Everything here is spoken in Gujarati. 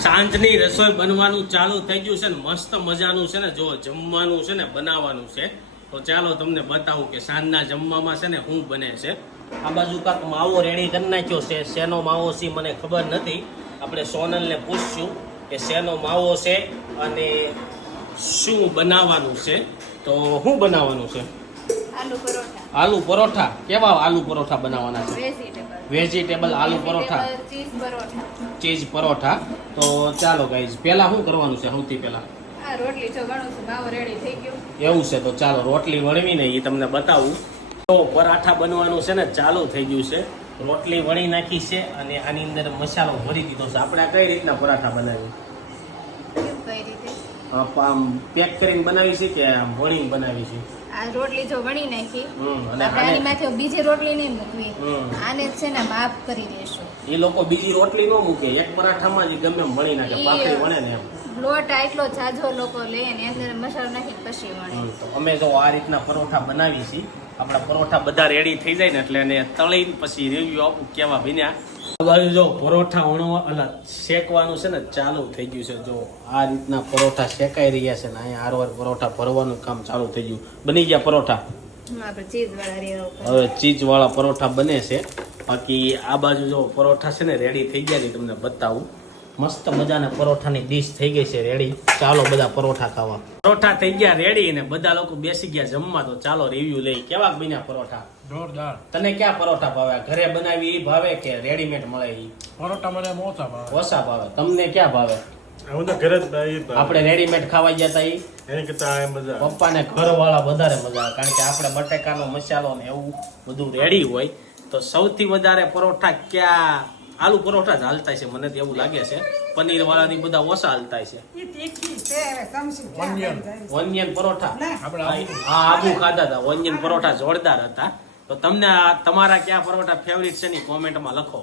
સાંજની રસોઈ બનવાનું ચાલુ થઈ ગયું છે ને મસ્ત મજાનું છે ને જો જમવાનું છે ને બનાવવાનું છે તો ચાલો તમને બતાવું કે સાંજના જમવામાં છે ને શું બને છે આ બાજુ કાંક માવો રેડી કરી નાખ્યો છે શેનો માવો છે મને ખબર નથી આપણે સોનલને પૂછશું કે શેનો માવો છે અને શું બનાવવાનું છે તો શું બનાવવાનું છે આલુ પરોઠા કેવા આલુ પરોઠા બનાવવાના છે વેજીટેબલ આલુ પરોઠા ચીઝ પરોઠા તો ચાલો ગાઈઝ પહેલા શું કરવાનું છે સૌથી પહેલા રોટલી જો ગણું છું માવો રેડી થઈ ગયો એવું છે તો ચાલો રોટલી વણવીને એ તમને બતાવું તો પરાઠા બનવાનું છે ને ચાલુ થઈ ગયું છે રોટલી વણી નાખી છે અને આની અંદર મસાલો ભરી દીધો છે આપણે કઈ રીતના પરાઠા બનાવી કઈ રીતે આમ પેક કરીને બનાવી છે કે આમ વણી બનાવી છે આ રોટલી જો વણી નાખી અને આપણે આની માથે બીજી રોટલી નહીં મૂકવી આને છે ને માફ કરી દેશું એ લોકો બીજી રોટલી ન મૂકે એક પરાઠામાં જ ગમે એમ વણી નાખે પાકડી વણે ને એમ લોટ આટલો જાજો લોકો લે ને અંદર મસાલો નાખી પછી વણે તો અમે જો આ રીતના પરોઠા બનાવી છીએ આપણા પરોઠા બધા રેડી થઈ જાય ને એટલે એને તળીને પછી રિવ્યુ આપું કેવા બન્યા આ બાજુ જો પરોઠા વણવા શેકવાનું છે ને ચાલુ થઈ ગયું છે જો આ રીતના પરોઠા શેકાઈ રહ્યા છે ને અહીંયા આરવાર પરોઠા ભરવાનું કામ ચાલુ થઈ ગયું બની ગયા પરોઠા આપણે ચીઝ વાળા રહ્યા હવે ચીઝ વાળા પરોઠા બને છે બાકી આ બાજુ જો પરોઠા છે ને રેડી થઈ ગયા ને તમને બતાવું મસ્ત મજાના પરોઠાની ડીશ થઈ ગઈ છે રેડી ચાલો બધા પરોઠા ખાવા પરોઠા થઈ ગયા રેડી ને બધા લોકો બેસી ગયા જમવા તો ચાલો રિવ્યુ લઈ કેવા બન્યા પરોઠા જોરદાર. તને ક્યાં પરોઠા ભાવે ઘરે બનાવી ઈ ભાવે કે રેડીમેડ મળે ઈ પરોઠા મને ઓછા ભાવે. ઓછા ભાવે તમને ક્યાં ભાવે હું તો ઘરે જ બનાવી જ આપણે રેડીમેડ ખાવા ગયા તા ઈ એની કરતા આ મજા આવે. પપ્પાને ઘરવાળા વધારે મજા આવે કારણ કે આપણે બટેકાનો મસાલો ને એવું બધું રેડી હોય તો સૌથી વધારે પરોઠા ક્યાં આલુ પરોઠા જ હાલતા છે મને તો એવું લાગે છે પનીર વાળાની બધા ઓછા હાલતા છે ઓનિયન પરોઠા આપણે હા આબુ ખાધા હતા ઓનિયન પરોઠા જોરદાર હતા તો તમને તમારા ક્યાં પરોઠા ફેવરિટ છે ને કોમેન્ટમાં લખો